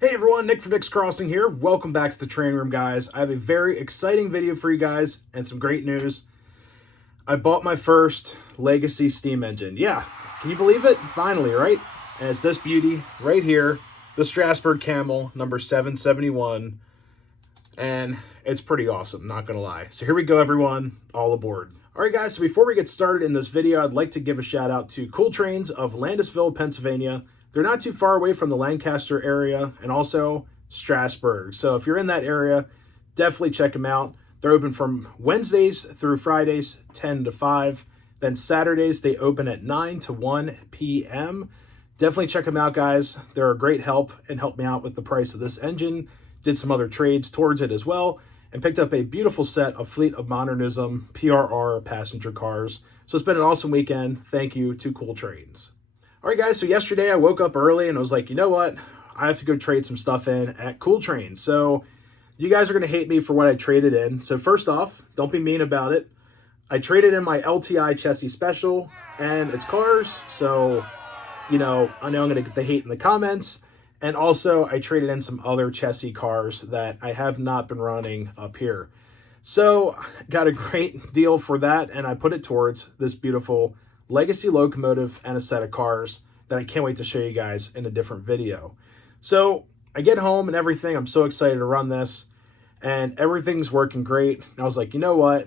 Hey everyone, Nick from Nick's Crossing here. Welcome back to the train room, guys. I have a very exciting video for you guys and some great news. I bought my first Legacy steam engine. Yeah, can you believe it? Finally, right? And it's this beauty right here, the Strasburg Camel number 771. And it's pretty awesome, not gonna lie. So here we go, everyone, all aboard. All right, guys, so before we get started in this video, I'd like to give a shout out to Cool Trains of Landisville, Pennsylvania. They're not too far away from the Lancaster area and also Strasburg. So if you're in that area, definitely check them out. They're open from Wednesdays through Fridays, 10 to 5. Then Saturdays, they open at 9 to 1 p.m. Definitely check them out, guys. They're a great help and helped me out with the price of this engine. Did some other trades towards it as well, and picked up a beautiful set of Fleet of Modernism PRR passenger cars. So it's been an awesome weekend. Thank you to Cool Trains. All right, guys, so yesterday I woke up early and I was like, you know what? I have to go trade some stuff in at Cool Trains. So you guys are going to hate me for what I traded in. So first off, don't be mean about it. I traded in my LTI Chessie Special and its cars. So, I know I'm going to get the hate in the comments. And also, I traded in some other Chessie cars that I have not been running up here. So, got a great deal for that, and I put it towards this beautiful Legacy locomotive and a set of cars that I can't wait to show you guys in a different video. So, I get home and everything. I'm so excited to run this, and everything's working great. And I was like, you know what?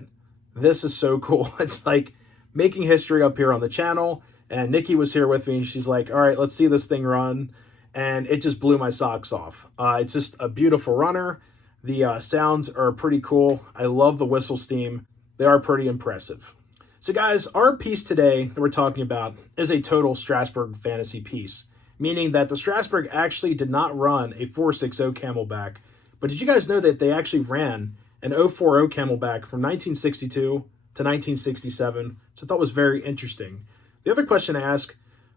This is so cool. It's like making history up here on the channel, and Nikki was here with me. She's like, all right, let's see this thing run. And it just blew my socks off. It's just a beautiful runner. The sounds are pretty cool. I love the whistle steam. They are pretty impressive. So guys, our piece today that we're talking about is a total Strasburg fantasy piece, meaning that the Strasburg actually did not run a 460 Camelback. But did you guys know that they actually ran an 040 Camelback from 1962 to 1967? So I thought was very interesting. The other question to ask,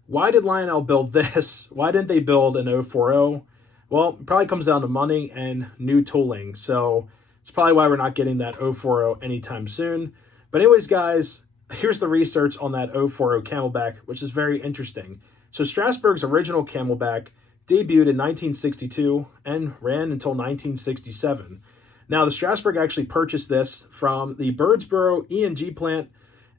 why did Lionel build this? Why didn't they build an 040? Well, it probably comes down to money and new tooling. So it's probably why we're not getting that 040 anytime soon. But anyways, guys, here's the research on that 040 Camelback, which is very interesting. So Strasburg's original Camelback debuted in 1962 and ran until 1967. Now, the Strasburg actually purchased this from the Birdsboro E&G plant,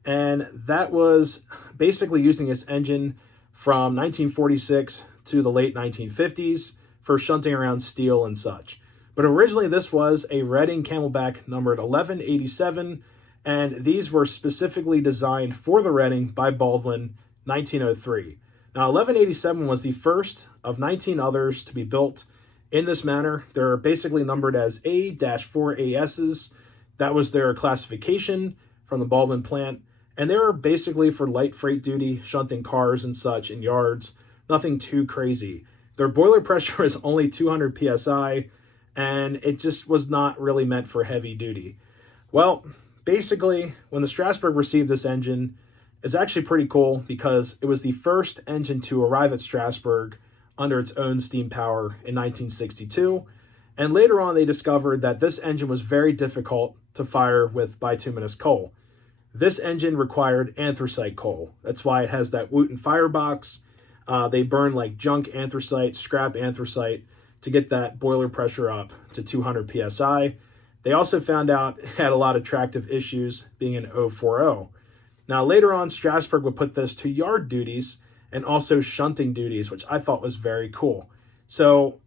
and that was basically using this engine from 1946 to the late 1950s for shunting around steel and such. But originally this was a Reading Camelback numbered 1187, and these were specifically designed for the Reading by Baldwin, 1903. Now 1187 was the first of 19 others to be built in this manner. They're basically numbered as A-4ASs. That was their classification from the Baldwin plant. And they were basically for light freight duty, shunting cars and such in yards. Nothing too crazy. Their boiler pressure is only 200 psi, and it just was not really meant for heavy duty. Well, basically, when the Strasburg received this engine, it's actually pretty cool because it was the first engine to arrive at Strasburg under its own steam power in 1962. And later on, they discovered that this engine was very difficult to fire with bituminous coal. This engine required anthracite coal. That's why it has that Wooten firebox. They burn like junk anthracite, scrap anthracite to get that boiler pressure up to 200 psi. They also found out it had a lot of tractive issues being an 040. Now later on, Strasburg would put this to yard duties and also shunting duties, which I thought was very cool. So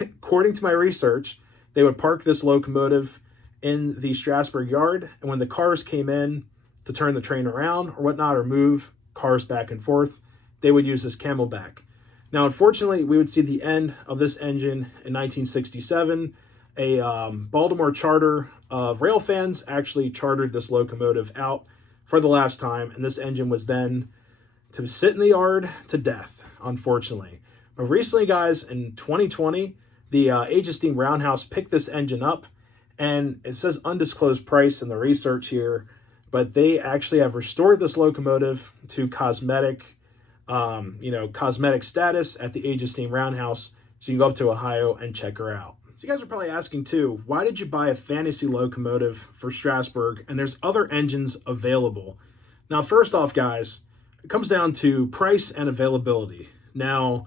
according to my research, they would park this locomotive in the Strasburg yard, and when the cars came in to turn the train around or whatnot, or move cars back and forth, they would use this Camelback. Now, unfortunately, we would see the end of this engine in 1967. A Baltimore charter of rail fans actually chartered this locomotive out for the last time, and this engine was then to sit in the yard to death, unfortunately. But recently, guys, in 2020, the Age of Steam Roundhouse picked this engine up, and it says undisclosed price in the research here, but they actually have restored this locomotive to cosmetic status at the Age of Steam Roundhouse. So you can go up to Ohio and check her out. So you guys are probably asking too, why did you buy a fantasy locomotive for Strasburg and there's other engines available? Now, first off, guys, it comes down to price and availability. Now,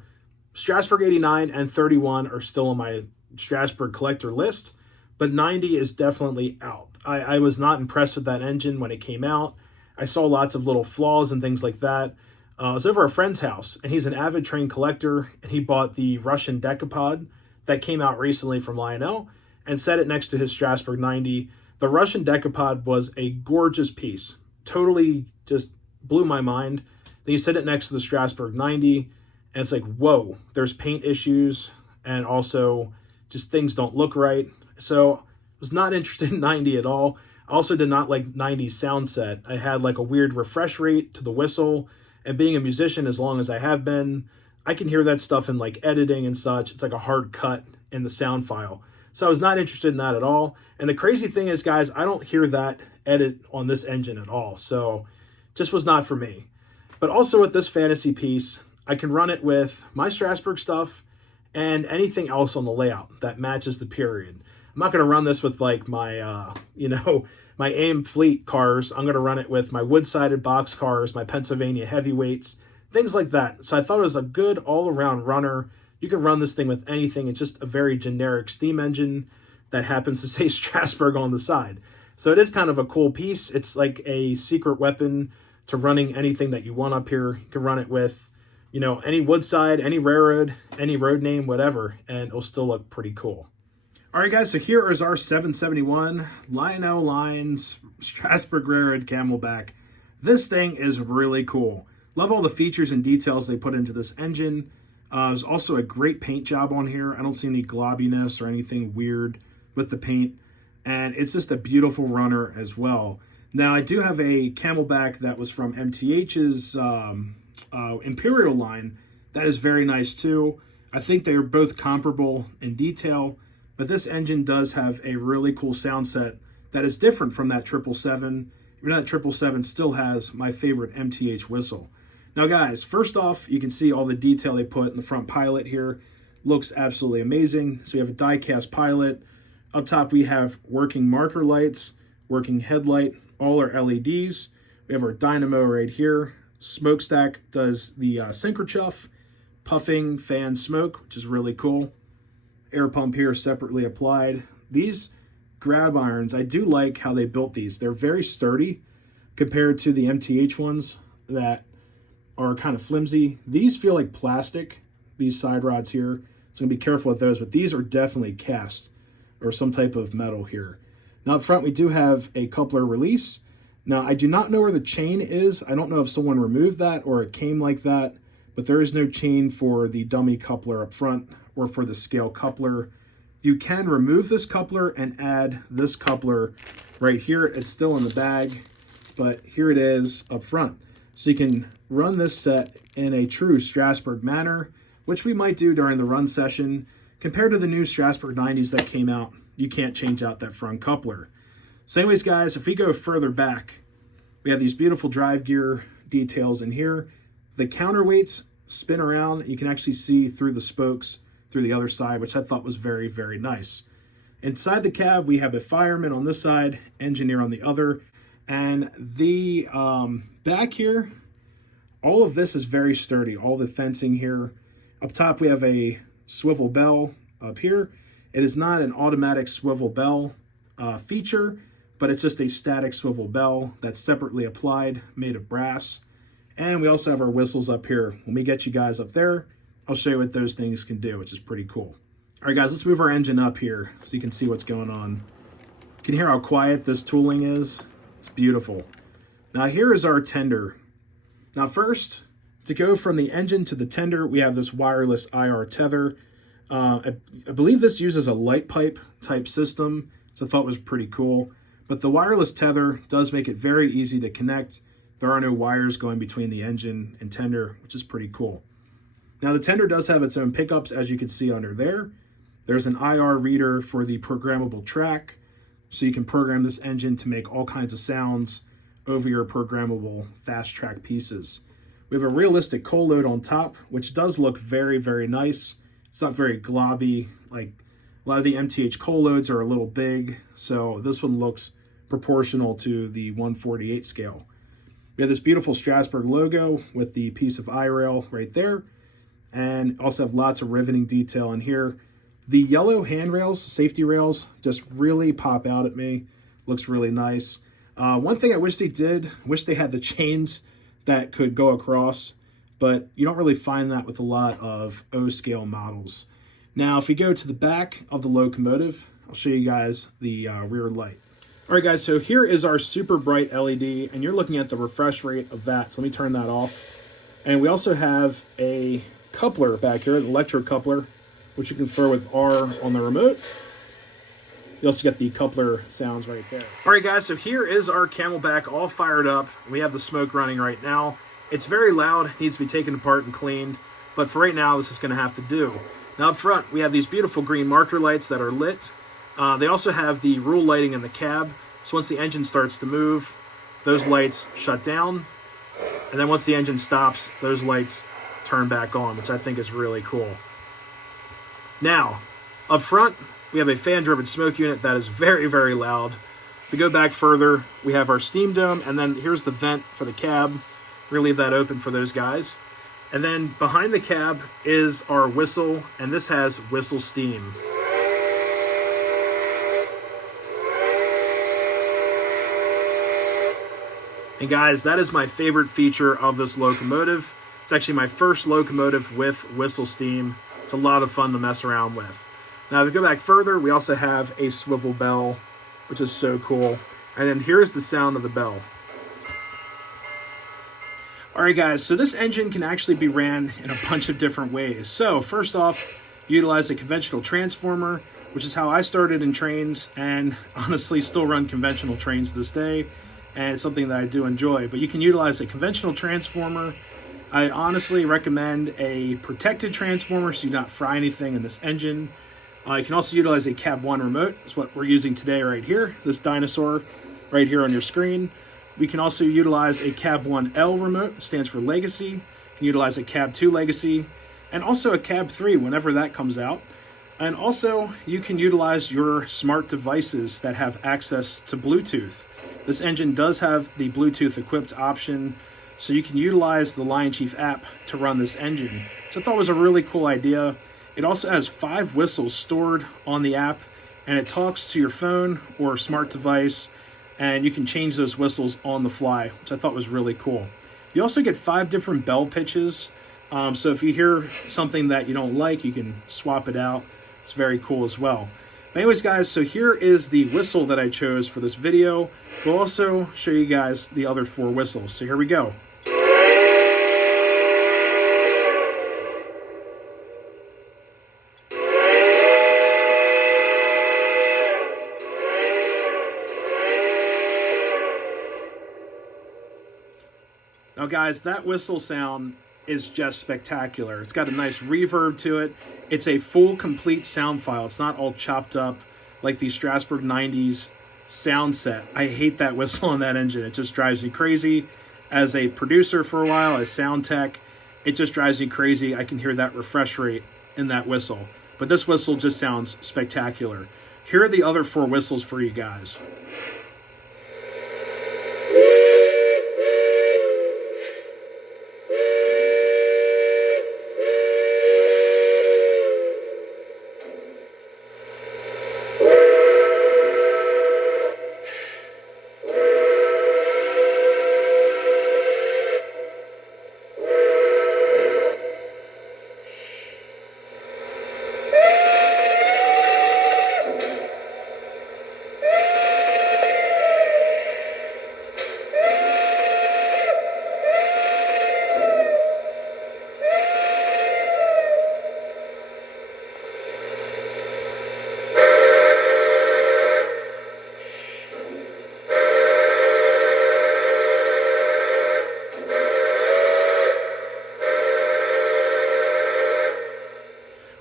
Strasburg 89 and 31 are still on my Strasburg collector list, but 90 is definitely out. I was not impressed with that engine when it came out. I saw lots of little flaws and things like that. I was over a friend's house, and he's an avid train collector, and he bought the Russian Decapod that came out recently from Lionel and set it next to his Strasburg 90. The Russian Decapod was a gorgeous piece. Totally just blew my mind. Then you set it next to the Strasburg 90, and it's like, whoa, there's paint issues, and also just things don't look right. So I was not interested in 90 at all. I also did not like 90's sound set. I had like a weird refresh rate to the whistle, and being a musician as long as I have been, I can hear that stuff in like editing and such. It's like a hard cut in the sound file. So I was not interested in that at all. And the crazy thing is, guys, I don't hear that edit on this engine at all. So just was not for me. But also with this fantasy piece, I can run it with my Strasburg stuff and anything else on the layout that matches the period. I'm not going to run this with like my, my AIM Fleet cars. I'm going to run it with my wood-sided box cars, my Pennsylvania heavyweights, things like that. So I thought it was a good all-around runner. You can run this thing with anything. It's just a very generic steam engine that happens to say Strasburg on the side. So it is kind of a cool piece. It's like a secret weapon to running anything that you want up here. You can run it with, any woodside, any railroad, any road name, whatever, and it'll still look pretty cool. All right, guys, so here is our 771 Lionel Lines Strasburg Railroad Camelback. This thing is really cool. Love all the features and details they put into this engine. There's also a great paint job on here. I don't see any globbiness or anything weird with the paint. And it's just a beautiful runner as well. Now, I do have a Camelback that was from MTH's Imperial line. That is very nice too. I think they are both comparable in detail. But this engine does have a really cool sound set that is different from that 777. Even though that 777 still has my favorite MTH whistle. Now, guys, first off, you can see all the detail they put in the front pilot here. Looks absolutely amazing. So we have a die-cast pilot. Up top, we have working marker lights, working headlight, all our LEDs. We have our dynamo right here. Smokestack does the synchrochuff, puffing fan smoke, which is really cool. Air pump here separately applied. These grab irons, I do like how they built these. They're very sturdy compared to the MTH ones that are kind of flimsy. These feel like plastic, these side rods here. So I'm gonna be careful with those, but these are definitely cast or some type of metal here. Now up front, we do have a coupler release. Now I do not know where the chain is. I don't know if someone removed that or it came like that, but there is no chain for the dummy coupler up front or for the scale coupler. You can remove this coupler and add this coupler right here. It's still in the bag, but here it is up front. So you can run this set in a true Strasburg manner, which we might do during the run session. Compared to the new Strasburg 90s that came out, you can't change out that front coupler. So anyways, guys, if we go further back, we have these beautiful drive gear details in here. The counterweights spin around. You can actually see through the spokes through the other side, which I thought was very, very nice. Inside the cab, we have a fireman on this side, engineer on the other, and the back here, all of this is very sturdy. All the fencing here. Up top, we have a swivel bell up here. It is not an automatic swivel bell feature, but it's just a static swivel bell that's separately applied, made of brass. And we also have our whistles up here. When we get you guys up there, I'll show you what those things can do, which is pretty cool. All right, guys, let's move our engine up here so you can see what's going on. You can hear how quiet this tooling is. It's beautiful. Now, here is our tender. Now, first, to go from the engine to the tender, we have this wireless IR tether. I believe this uses a light pipe type system, so I thought it was pretty cool. But the wireless tether does make it very easy to connect. There are no wires going between the engine and tender, which is pretty cool. Now the tender does have its own pickups, as you can see under there. There's an IR reader for the programmable track, so you can program this engine to make all kinds of sounds over your programmable fast track pieces. We have a realistic coal load on top, which does look very, very nice. It's not very globby. Like a lot of the MTH coal loads are a little big, so this one looks proportional to the 148 scale. We have this beautiful Strasburg logo with the piece of I-rail right there. and also have lots of riveting detail in here. The yellow handrails, safety rails, just really pop out at me. Looks really nice. One thing I wish they had the chains that could go across, but you don't really find that with a lot of O-scale models. Now, if we go to the back of the locomotive, I'll show you guys the rear light. All right, guys, so here is our super bright LED, and you're looking at the refresh rate of that. So let me turn that off. And we also have a coupler back here, an electro coupler, which you can throw with R on the remote. You also get the coupler sounds right there. All right, guys, so here is our Camelback all fired up. We have the smoke running right now. It's very loud, it needs to be taken apart and cleaned, but for right now, this is gonna have to do. Now up front, we have these beautiful green marker lights that are lit. They also have the rule lighting in the cab, so once the engine starts to move, those lights shut down, and then once the engine stops, those lights turn back on, which I think is really cool. Now, up front, we have a fan-driven smoke unit that is very, very loud. If we go back further, we have our steam dome, and then here's the vent for the cab. We're gonna leave that open for those guys. And then behind the cab is our whistle, and this has whistle steam. And guys, that is my favorite feature of this locomotive. It's actually my first locomotive with whistle steam. It's a lot of fun to mess around with. Now, if we go back further, we also have a swivel bell, which is so cool. And then here's the sound of the bell. All right, guys, so this engine can actually be ran in a bunch of different ways. So first off, utilize a conventional transformer, which is how I started in trains, and honestly still run conventional trains to this day, and it's something that I do enjoy. But you can utilize a conventional transformer. I honestly recommend a protected transformer so you do not fry anything in this engine. You can also utilize a cab 1 remote. That's what we're using today right here, this dinosaur right here on your screen. We can also utilize a cab 1L remote, stands for legacy. You can utilize a cab 2 legacy, and also a cab 3 whenever that comes out. And also you can utilize your smart devices that have access to Bluetooth. This engine does have the Bluetooth equipped option, so you can utilize the Lion Chief app to run this engine. So I thought it was a really cool idea. It also has 5 whistles stored on the app, and it talks to your phone or smart device, and you can change those whistles on the fly, which I thought was really cool. You also get 5 different bell pitches, so if you hear something that you don't like, you can swap it out. It's very cool as well. But anyways, guys, so here is the whistle that I chose for this video. We'll also show you guys the other 4 whistles. So here we go. Now, guys, that whistle sound is just spectacular. It's got a nice reverb to it. It's a full, complete sound file. It's not all chopped up like the Strasburg 90s sound set. I hate that whistle on that engine. It just drives me crazy. As a producer for a while, as sound tech, it just drives me crazy. I can hear that refresh rate in that whistle. But this whistle just sounds spectacular. Here are the other 4 whistles for you guys.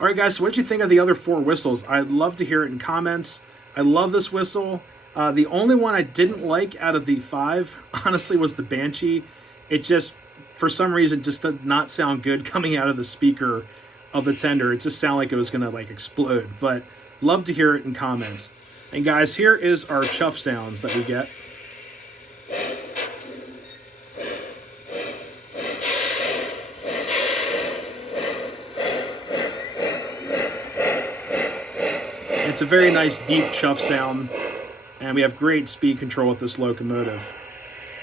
All right, guys, so what'd you think of the other 4 whistles? I'd love to hear it in comments. I love this whistle. The only one I didn't like out of the 5, honestly, was the Banshee. It just, for some reason, just did not sound good coming out of the speaker of the tender. It just sounded like it was gonna like explode, but love to hear it in comments. And guys, here is our chuff sounds that we get. It's a very nice deep chuff sound, and we have great speed control with this locomotive.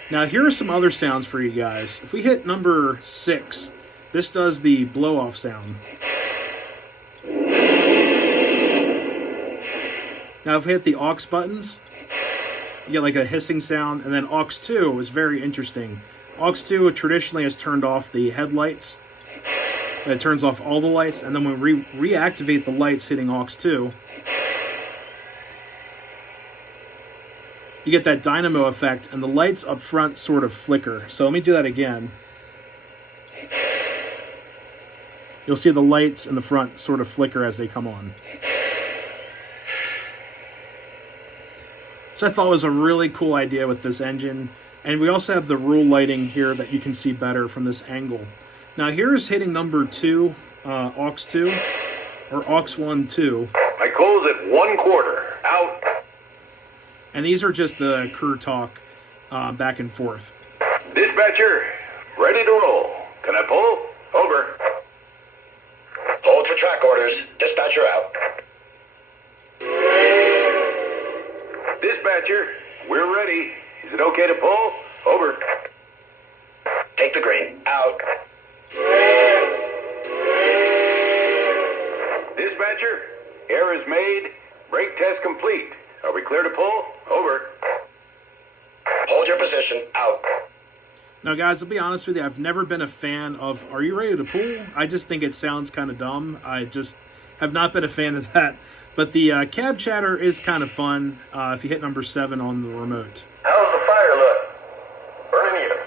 Now here are some other sounds for you guys. If we hit number 6, this does the blow-off sound. Now if we hit the aux buttons, you get like a hissing sound, and then aux 2 is very interesting. Aux 2 traditionally has turned off the headlights. It turns off all the lights, and then when we reactivate the lights hitting aux 2, you get that dynamo effect, and the lights up front sort of flicker. So let me do that again. You'll see the lights in the front sort of flicker as they come on. Which I thought was a really cool idea with this engine. And we also have the rule lighting here that you can see better from this angle. Now here's hitting number 2, aux 2, or aux 1, 2. I close at 1/4. Out. And these are just the crew talk back and forth. Dispatcher, ready to roll. Can I pull? Over. Hold for track orders. Dispatcher out. Dispatcher, we're ready. Is it okay to pull? Over. Take the green. Out. Dispatcher, error is made. Brake test complete. Are we clear to pull? Over. Hold your position. Out. Now, guys, I'll be honest with you. I've never been a fan of, are you ready to pull? I just think it sounds kind of dumb. I just have not been a fan of that. But the cab chatter is kind of fun if you hit number 7 on the remote. How's the fire look? Burning even.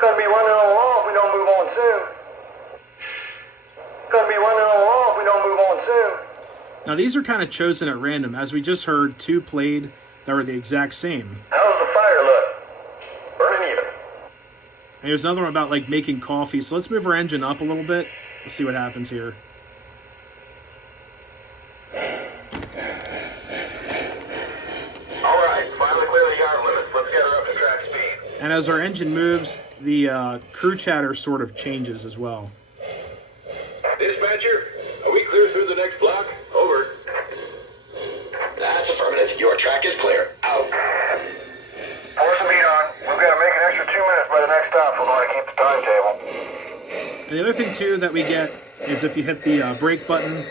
Gonna be running on long if we don't move on soon. Gonna be running on long if we don't move on soon. Now, these are kind of chosen at random. As we just heard, 2 played that were the exact same. How's the fire look? Burning even. And there's another one about, like, making coffee. So let's move our engine up a little bit. Let's see what happens here. All right, finally clear the yard limits. Let's get her up to track speed. And as our engine moves, the crew chatter sort of changes as well. Dispatcher, are we clear through the next block? Over. That's affirmative. Your track is clear. Out. Force the beat on. We've got to make an extra 2 minutes by the next stop if we're going to keep the timetable. And the other thing, too, that we get is if you hit the brake button,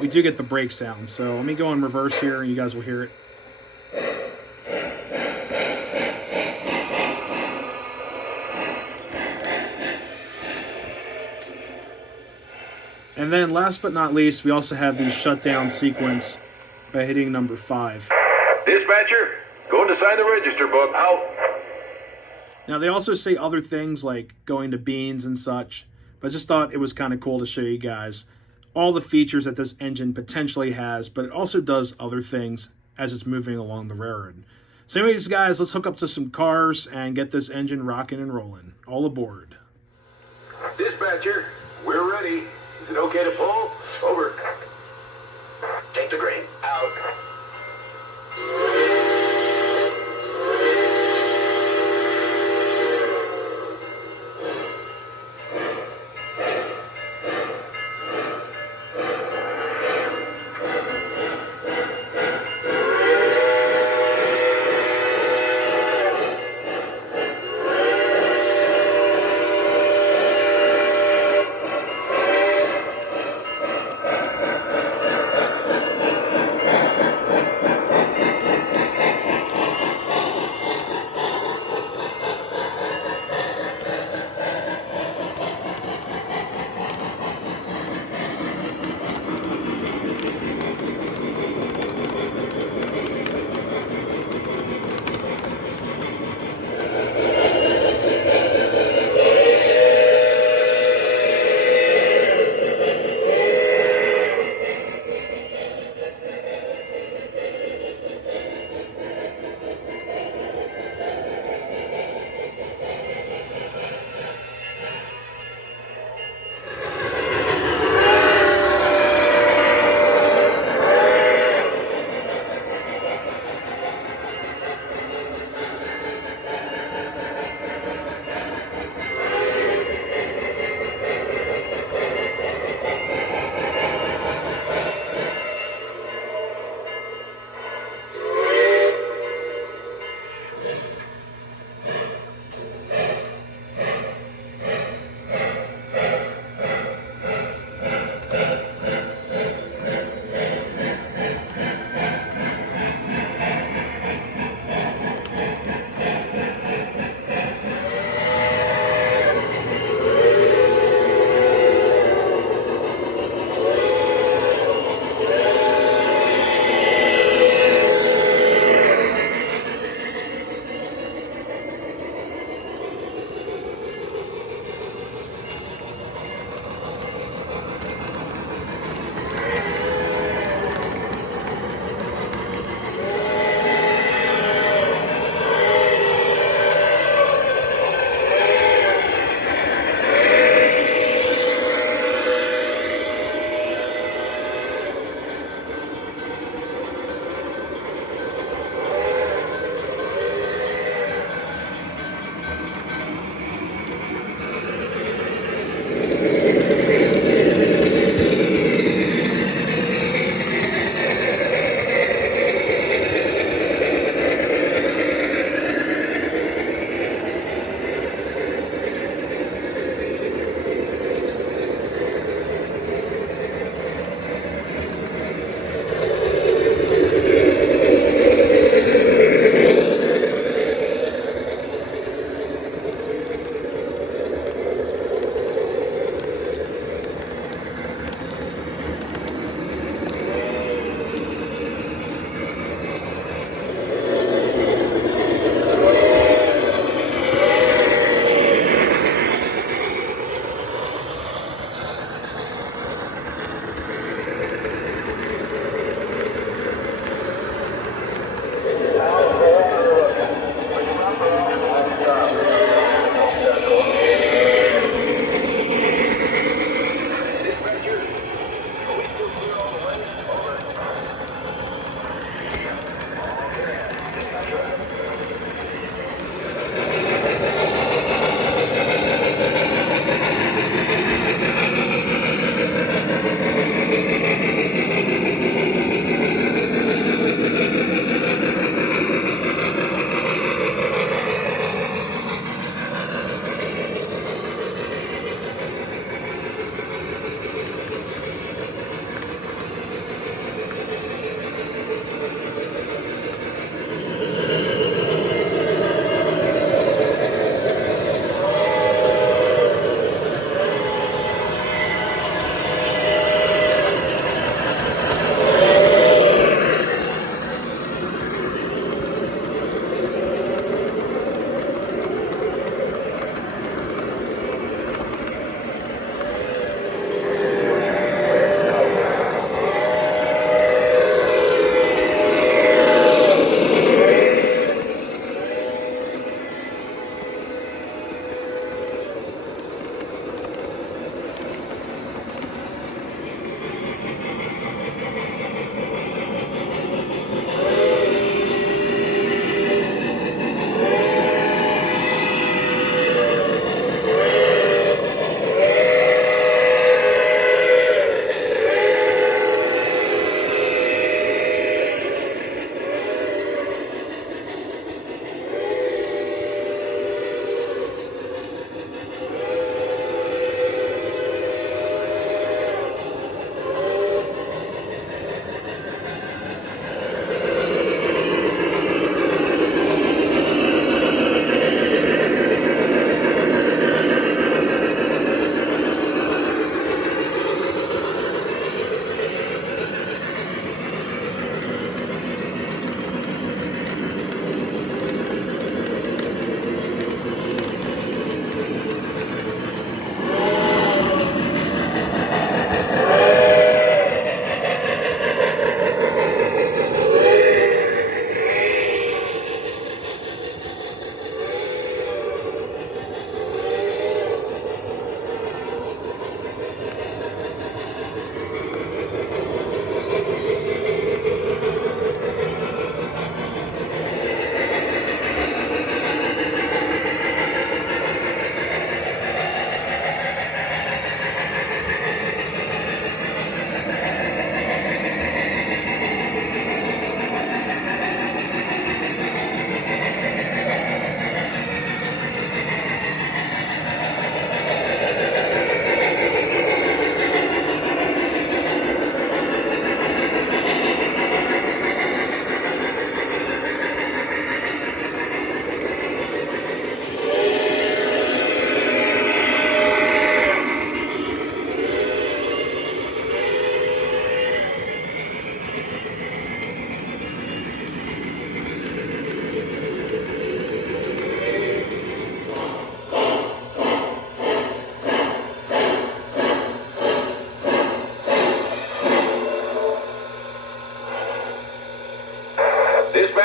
we do get the brake sound. So let me go in reverse here, and you guys will hear it. And then last but not least, we also have the shutdown sequence by hitting number 5. Dispatcher, going to sign the register book. Out. Now, they also say other things like going to beans and such, but I just thought it was kind of cool to show you guys all the features that this engine potentially has, but it also does other things as it's moving along the railroad. So anyways, guys, let's hook up to some cars and get this engine rocking and rolling. All aboard. Dispatcher, we're ready. Is it okay to pull? Over. Take the green. Out.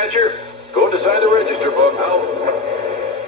dispatcher. Go to sign the register book now.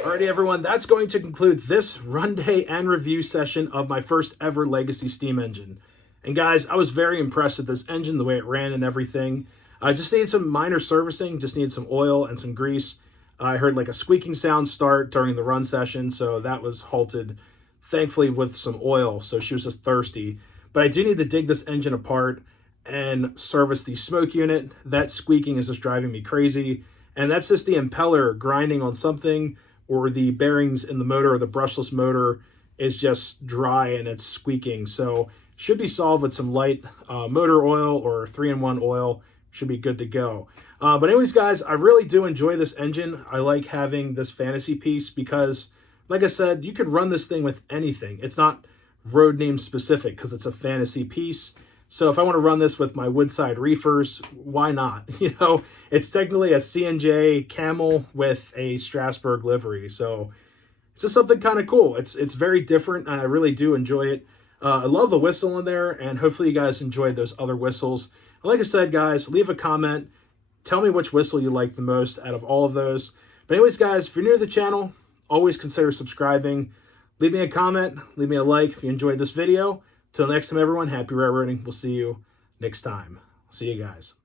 Alrighty, everyone, that's going to conclude this run day and review session of my first ever Legacy steam engine. And guys, I was very impressed with this engine, the way it ran and everything. I just needed some minor servicing, just needed some oil and some grease. I heard like a squeaking sound start during the run session, so that was halted, thankfully, with some oil, so she was just thirsty. But I do need to dig this engine apart and service the smoke unit. That squeaking is just driving me crazy. And that's just the impeller grinding on something, or the bearings in the motor or the brushless motor is just dry and it's squeaking. So should be solved with some light motor oil or 3-in-1 oil. Should be good to go. But anyways, guys, I really do enjoy this engine. I like having this fantasy piece because, like I said, you could run this thing with anything. It's not road name specific because it's a fantasy piece. So if I want to run this with my Woodside reefers, why not? You know, it's technically a C&J Camel with a Strasburg livery. So it's just something kind of cool. It's very different, and I really do enjoy it. I love the whistle in there, and hopefully you guys enjoyed those other whistles. Like I said, guys, leave a comment. Tell me which whistle you like the most out of all of those. But anyways, guys, if you're new to the channel, always consider subscribing. Leave me a comment. Leave me a like if you enjoyed this video. Till next time, everyone, happy railroading. We'll see you next time. See you guys.